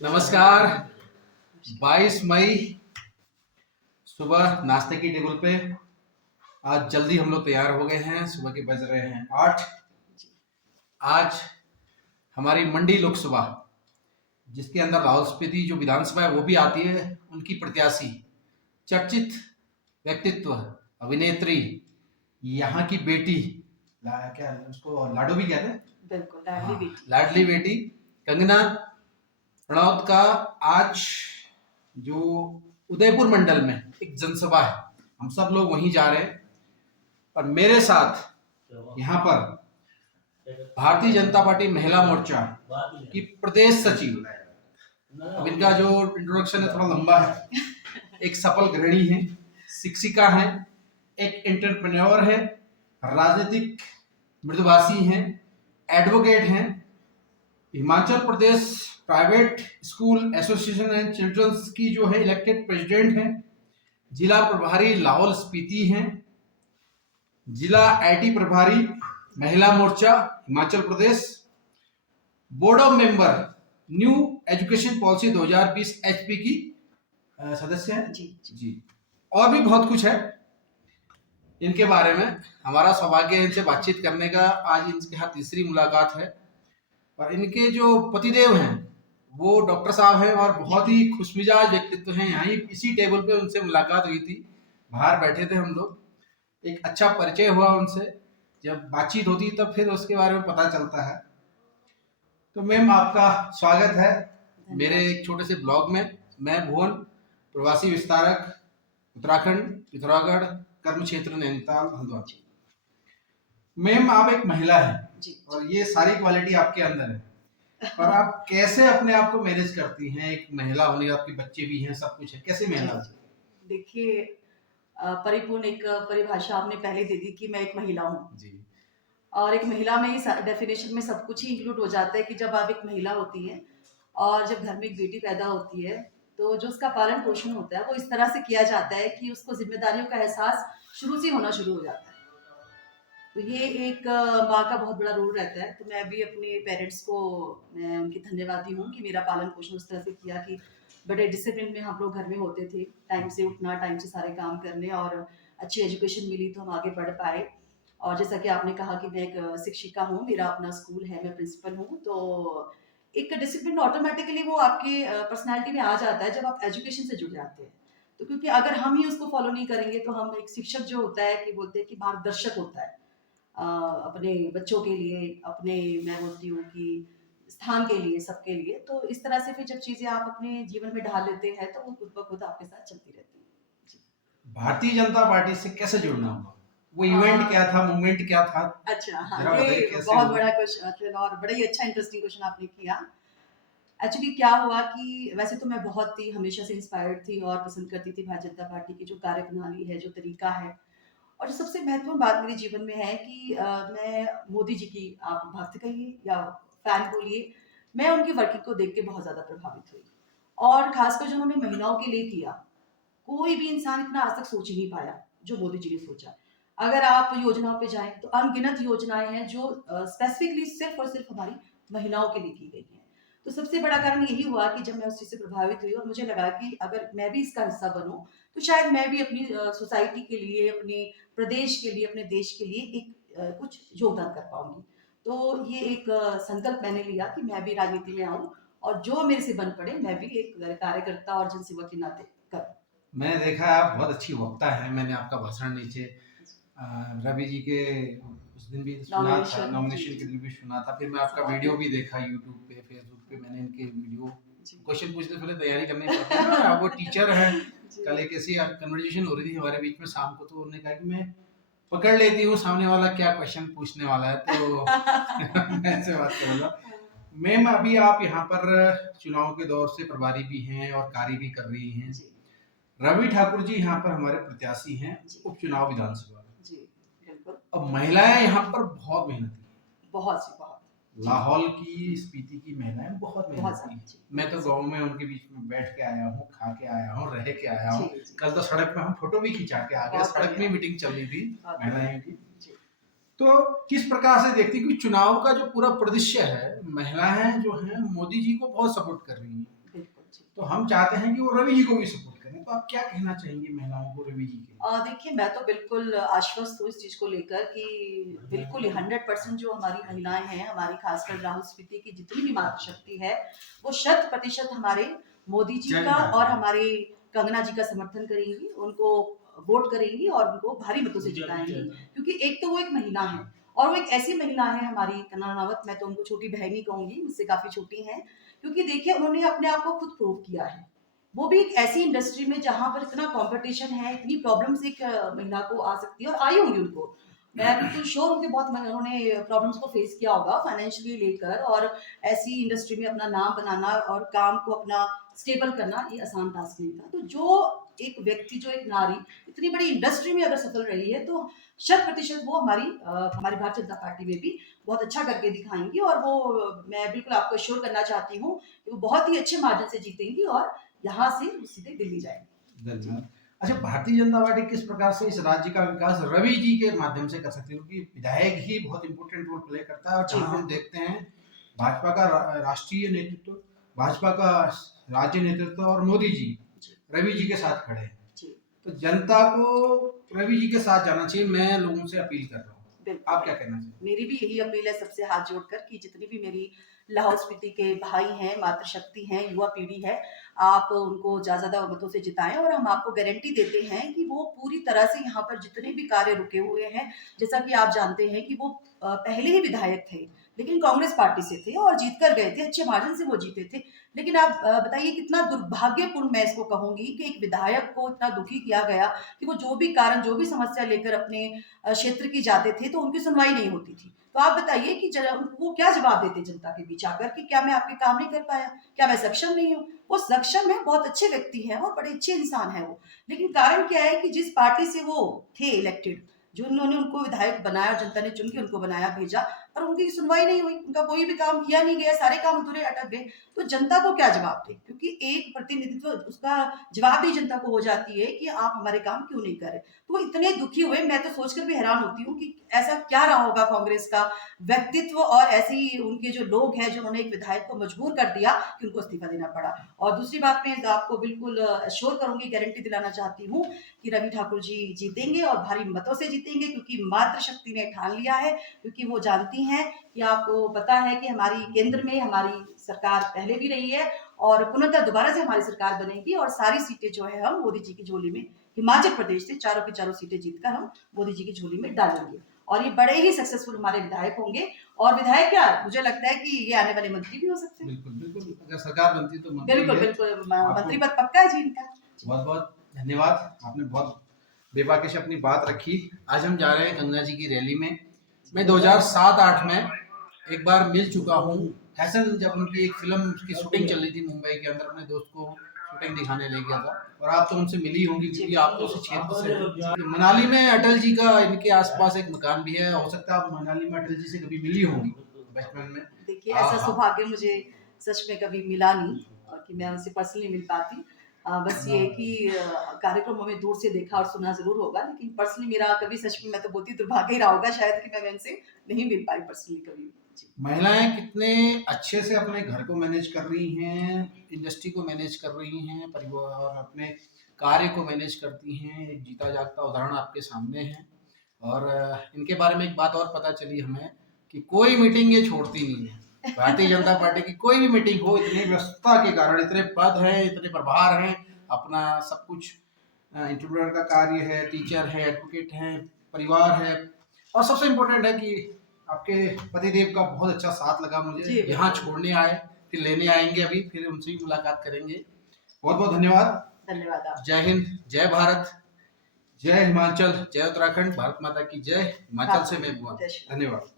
नमस्कार। 22 मई सुबह नाश्ते की टेबल पे आज जल्दी हम लोग तैयार हो गए हैं। सुबह के बज रहे हैं 8। आज हमारी मंडी लोकसभा जिसके अंदर लाहौल स्पीति जो विधानसभा है वो भी आती है, उनकी प्रत्याशी चर्चित व्यक्तित्व अभिनेत्री यहाँ की बेटी क्या उसको लाडो भी कहते हैं, बिल्कुल लाडली बेटी, लाडली बेटी कंगना रणौत का आज जो उदयपुर मंडल में एक जनसभा है, हम सब लोग वहीं जा रहे हैं। और मेरे साथ यहाँ पर भारतीय जनता पार्टी महिला मोर्चा की प्रदेश सचिव, अब इनका जो इंट्रोडक्शन है थोड़ा लंबा है, एक सफल गृहिणी है, शिक्षिका है, एक एंटरप्रेन्योर है, राजनीतिक मृदुभाषी हैं, एडवोकेट हैं, Himachal Pradesh private school association and children's की जो है इलेक्टेड प्रेसिडेंट हैं, जिला प्रभारी लाहौल स्पीति हैं, जिला आईटी प्रभारी Mahila Morcha Himachal Pradesh, board of member new education policy 2020 HP की सदस्य हैं जी। और भी बहुत कुछ है इनके बारे में। हमारा सौभाग्य है इनसे बातचीत करने का। आज इनके साथ तीसरी मुलाकात है। और इनके जो पतिदेव हैं वो डॉक्टर साहब हैं और बहुत ही खुशमिजाज व्यक्तित्व हैं। यहाँ ही इसी टेबल पे उनसे मुलाकात हुई थी, बाहर बैठे थे हम लोग, एक अच्छा परिचय हुआ उनसे। जब बातचीत होती तब फिर उसके बारे में पता चलता है। तो मैम आपका स्वागत है मेरे एक छोटे से ब्लॉग में। मैं भुवन, प्रवासी विस्तारक, उत्तराखंड, पिथौरागढ़, कर्म क्षेत्र नैनीताल, हल्द्वानी। मैम आप एक महिला हैं और ये सारी क्वालिटी आपके अंदर है, पर आप कैसे अपने आप को मैनेज करती हैं? एक महिला होने, आपके बच्चे भी हैं, सब कुछ है, कैसे महिला? देखिए, परिपूर्ण एक परिभाषा आपने पहले दे दी कि मैं एक महिला हूँ जी। और एक महिला में ही डेफिनेशन में सब कुछ ही इंक्लूड हो जाता है कि जब आप एक महिला होती हैं और जब घर में एक बेटी पैदा होती है तो जो उसका पालन पोषण होता है वो इस तरह से किया जाता है कि उसको जिम्मेदारियों का एहसास शुरू से होना शुरू हो जाता है। तो ये एक माँ का बहुत बड़ा रोल रहता है। तो मैं भी अपने पेरेंट्स को, मैं उनकी धन्यवादी हूँ कि मेरा पालन पोषण उस तरह से किया कि बड़े डिसिप्लिन में हम लोग घर में होते थे, टाइम से उठना, टाइम से सारे काम करने, और अच्छी एजुकेशन मिली तो हम आगे बढ़ पाए। और जैसा कि आपने कहा कि मैं एक शिक्षिका हूँ, मेरा अपना स्कूल है, मैं प्रिंसिपल हूँ, तो एक डिसिप्लिन ऑटोमेटिकली वो आपके पर्सनैलिटी में आ जाता है जब आप एजुकेशन से जुड़ जाते हैं। तो क्योंकि अगर हम ही उसको फॉलो नहीं करेंगे तो हम, एक शिक्षक जो होता है कि बोलते हैं कि मार्गदर्शक होता है अपने बच्चों के लिए, अपने, मैं बोलती हूँ कि स्थान के लिए, सबके लिए। तो इस तरह से फिर जब चीजें आप अपने जीवन में ढाल लेते हैं तो वो खुद ब खुद आपके साथ चलती रहती है। भारतीय जनता पार्टी से कैसे जुड़ना हुआ? वो इवेंट क्या था, मूवमेंट क्या था? अच्छा, हाँ, ये बहुत बड़ा क्वेश्चन और बड़ा ही अच्छा इंटरेस्टिंग क्वेश्चन आपने किया। एक्चुअली क्या हुआ कि वैसे तो मैं बहुत ही हमेशा से इंस्पायर्ड थी और पसंद करती थी भारतीय जनता पार्टी की जो कार्यप्रणाली है, जो तरीका है। और जो सबसे महत्वपूर्ण बात मेरे जीवन में है कि मैं मोदी जी की, आप भक्त कहिए या फैन बोलिए, मैं उनकी वर्किंग को देख के बहुत ज़्यादा प्रभावित हुई। और खासकर जो उन्होंने महिलाओं के लिए किया, कोई भी इंसान इतना आज तक सोच ही नहीं पाया जो मोदी जी ने सोचा। अगर आप योजनाओं पे जाएँ तो अनगिनत योजनाएँ हैं जो स्पेसिफिकली सिर्फ़ और सिर्फ़ हमारी महिलाओं के लिए की गई हैं। तो सबसे बड़ा कारण यही हुआ कि जब मैं उस चीज़ से प्रभावित हुई और मुझे लगा कि अगर मैं भी इसका हिस्सा बनूँ, तो शायद मैं भी अपनी सोसाइटी के लिए, अपने प्रदेश के लिए, अपने देश के लिए एक कुछ योगदान कर पाऊँगी। तो ये एक संकल्प मैंने लिया कि मैं भी राजनीति में आऊँ और जो मेरे से बन पड़े मैं भी एक कार्यकर्ता और जनसेवा के नाते करूँ। मैंने देखा आप बहुत अच्छी वक्ता है। मैंने आपका भाषण नीचे रवि जी के उस दिन भी सुना था, नॉमिनेशन के दिन भी सुना था। फिर मैं आपका वीडियो भी देखा यूट्यूब पे, फेसबुक पे। मैंने इनके वीडियो, क्वेश्चन पूछने से पहले तैयारी करनी पड़ती है ना, वो टीचर है। कल एक ऐसी कन्वर्सेशन हो रही थी हमारे बीच में शाम को, तो उन्होंने कहा कि मैं पकड़ लेती हूँ सामने वाला क्या क्वेश्चन पूछने वाला है, तो मैं ऐसे बात करूँगा। मैम अभी आप यहाँ पर चुनाव के दौर से प्रभारी भी हैं और कार्य भी कर रही हैं। रवि ठाकुर जी यहाँ पर हमारे प्रत्याशी हैं उपचुनाव विधानसभा जी, बिल्कुल। अब महिलाएं यहाँ पर बहुत मेहनती हैं, बहुत सी, बहुत। लाहौल की, स्पीति की महिलाएं बहुत मेहनती हैं। मैं तो गांव में उनके बीच में बैठ के आया हूँ, खा के आया हूँ, रह के आया हूँ। कल तो सड़क में हम फोटो भी खिंचा के आ गए, सड़क में मीटिंग चल रही थी महिलाएं की। तो किस प्रकार से देखती कि चुनाव का जो पूरा परिदृश्य है, महिलाएं जो हैं मोदी जी को बहुत सपोर्ट कर रही हैं? तो हम चाहते हैं कि वो रवि जी को भी सपोर्ट करें, तो आप क्या कहना चाहेंगे महिलाओं को रवि जी के? देखिए, मैं तो बिल्कुल आश्वस्त हूँ इस चीज़ को लेकर कि बिल्कुल ही 100% जो हमारी महिलाएं हैं, हमारी खासकर लाहौल स्पीति की जितनी भी मातृशक्ति है, वो 100% हमारे मोदी जी का और हमारे कंगना जी का समर्थन करेंगी, उनको वोट करेंगी और उनको भारी मतों से जिताएंगी। क्योंकि एक तो वो एक महिला है और वो एक ऐसी महिला है हमारी कंगना रनावत, मैं तो उनको छोटी बहन ही कहूंगी, मुझसे काफी छोटी हैं, क्योंकि देखिए उन्होंने अपने आप को खुद प्रूव किया है। वो भी एक ऐसी इंडस्ट्री में जहां पर इतना कंपटीशन है, इतनी प्रॉब्लम्स एक महिला को आ सकती है और आई होंगी उनको। मैं बिल्कुल श्योर हूँ कि बहुत उन्होंने प्रॉब्लम्स को फेस किया होगा फाइनेंशियली लेकर, और ऐसी इंडस्ट्री में अपना नाम बनाना और काम को अपना स्टेबल करना ये आसान टास्क नहीं था। तो जो एक व्यक्ति, जो एक नारी इतनी बड़ी इंडस्ट्री में अगर सफल रही है, तो 100% वो हमारी भारतीय जनता पार्टी में भी बहुत अच्छा करके दिखाएंगी। और वो मैं बिल्कुल आपको श्योर करना चाहती हूँ कि वो बहुत ही अच्छे मार्जिन से जीतेंगी और यहाँ से सीधे दिल्ली जाएंगे। धन्यवाद। अच्छा, भारतीय जनता पार्टी किस प्रकार से इस राज्य का विकास रवि जी के माध्यम से कर सकती है, क्योंकि विधायक ही बहुत इंपॉर्टेंट रोल प्ले करता है, और जहां हम देखते हैं भाजपा का राष्ट्रीय नेतृत्व, भाजपा का राज्य नेतृत्व और मोदी जी रवि जी के साथ खड़े हैं, तो जनता को रवि जी के साथ जाना चाहिए। मैं लोगों से अपील कर रहा हूँ, आप क्या कहना चाहिए? मेरी भी यही अपील है सबसे हाथ जोड़कर कि जितनी भी मेरी लाहौल स्पीति के भाई हैं, मातृशक्ति हैं, युवा पीढ़ी है, आप उनको ज्यादा मतों से जिताएं। और हम आपको गारंटी देते हैं कि वो पूरी तरह से यहाँ पर जितने भी कार्य रुके हुए हैं, जैसा कि आप जानते हैं कि वो पहले ही विधायक थे, लेकिन कांग्रेस पार्टी से थे और जीत कर गए थे, अच्छे मार्जिन से वो जीते थे। लेकिन आप बताइए कितना दुर्भाग्यपूर्ण मैं इसको कहूंगी कि एक विधायक को इतना दुखी किया गया कि वो जो भी कारण, जो भी समस्या लेकर अपने क्षेत्र की जाते थे, तो उनकी सुनवाई नहीं होती थी। तो आप बताइए कि वो क्या जवाब देते जनता के बीच आकर कि क्या मैं आपके काम नहीं कर पाया, क्या मैं सक्षम नहीं हूँ? वो सक्षम है, बहुत अच्छे व्यक्ति हैं और बड़े अच्छे इंसान है वो। लेकिन कारण क्या है कि जिस पार्टी से वो थे इलेक्टेड, जो उन्होंने उनको विधायक बनाया, जनता ने चुन के उनको बनाया, भेजा, और उनकी सुनवाई नहीं हुई, उनका कोई भी काम किया नहीं गया, सारे काम अधूरे अटक गए। तो जनता को क्या जवाब दे? क्योंकि एक प्रतिनिधित्व, उसका जवाब भी जनता को हो जाती है कि आप हमारे काम क्यों नहीं कर रहे। तो वो इतने दुखी हुए, मैं तो सोचकर भी हैरान होती हूँ कि ऐसा क्या रहा होगा कांग्रेस का व्यक्तित्व और ऐसे ही उनके जो लोग हैं, जिन्होंने एक विधायक को मजबूर कर दिया कि उनको इस्तीफा देना पड़ा। और दूसरी बात, मैं आपको बिल्कुल श्योर करूंगी, गारंटी दिलाना चाहती हूँ कि रवि ठाकुर जी जीतेंगे और भारी मतों से जीतेंगे, क्योंकि मातृशक्ति ने ठान लिया है। क्योंकि वो जानती हैं कि आपको पता है कि हमारी केंद्र में हमारी सरकार पहले भी रही है और पुनः दोबारा से हमारी सरकार बनेगी, और सारी सीटें जो है हम मोदी जी की झोली में, हिमाचल प्रदेश से चारों की चारों सीटें जीतकर हम मोदी जी की झोली में डालेंगे। और ये बड़े ही सक्सेसफुल हमारे विधायक होंगे। और विधायक क्या, मुझे लगता है कि ये आने वाले मंत्री भी हो सकते हैं। बिल्कुल बिल्कुल, अगर सरकार बनती तो मंत्री बिल्कुल बिल्कुल, मंत्री पद पक्का है जी इनका। बहुत बहुत धन्यवाद, आपने बहुत बेबाकी से अपनी बात रखी। आज हम जा रहे हैं गंगा जी की रैली में। मैं 2007-8 में एक बार मिल चुका हूँ हैसन, जब उनकी एक फिल्म की शूटिंग चल रही थी मुंबई के अंदर, अपने दोस्त को शूटिंग दिखाने ले गया था। और आप तो उनसे मिली होंगी क्योंकि आप तो उस क्षेत्र से हो। मनाली में अटल जी का इनके आसपास एक मकान भी है, हो सकता है आप मनाली में अटल जी से कभी मिली होंगी बचपन में। देखिए, ऐसा सौभाग्य मुझे सच में कभी मिला नहीं और कि मैं उनसे पर्सनली मिल पाती। बस ये है कि कार्यक्रमों में दूर से देखा और सुना जरूर होगा, लेकिन पर्सनली मेरा कभी, सच में मैं तो बोलती दुर्भाग्य ही रहा होगा शायद कि मैं उनसे नहीं मिल पाई पर्सनली कभी। महिलाएं कितने अच्छे से अपने घर को मैनेज कर रही हैं, इंडस्ट्री को मैनेज कर रही हैं, परिवार और अपने कार्य को मैनेज करती हैं, एक जीता जागता उदाहरण आपके सामने है। और इनके बारे में एक बात और पता चली हमें कि कोई मीटिंग ये छोड़ती नहीं है। भारतीय जनता पार्टी की कोई भी मीटिंग हो, इतनी व्यस्तता के कारण, इतने पद हैं, इतने प्रभार हैं, अपना सब कुछ, इंटरप्रेनर का कार्य है, टीचर है, एडवोकेट है, परिवार है, और सबसे इम्पोर्टेंट है कि आपके पतिदेव का बहुत अच्छा साथ लगा मुझे। यहाँ छोड़ने आए, फिर लेने आएंगे, अभी फिर उनसे भी मुलाकात करेंगे। बहुत बहुत धन्यवाद। धन्यवाद। जय हिंद, जय भारत, जय हिमाचल, जय उत्तराखंड, भारत माता की जय। हिमाचल से मैं बुआ, धन्यवाद।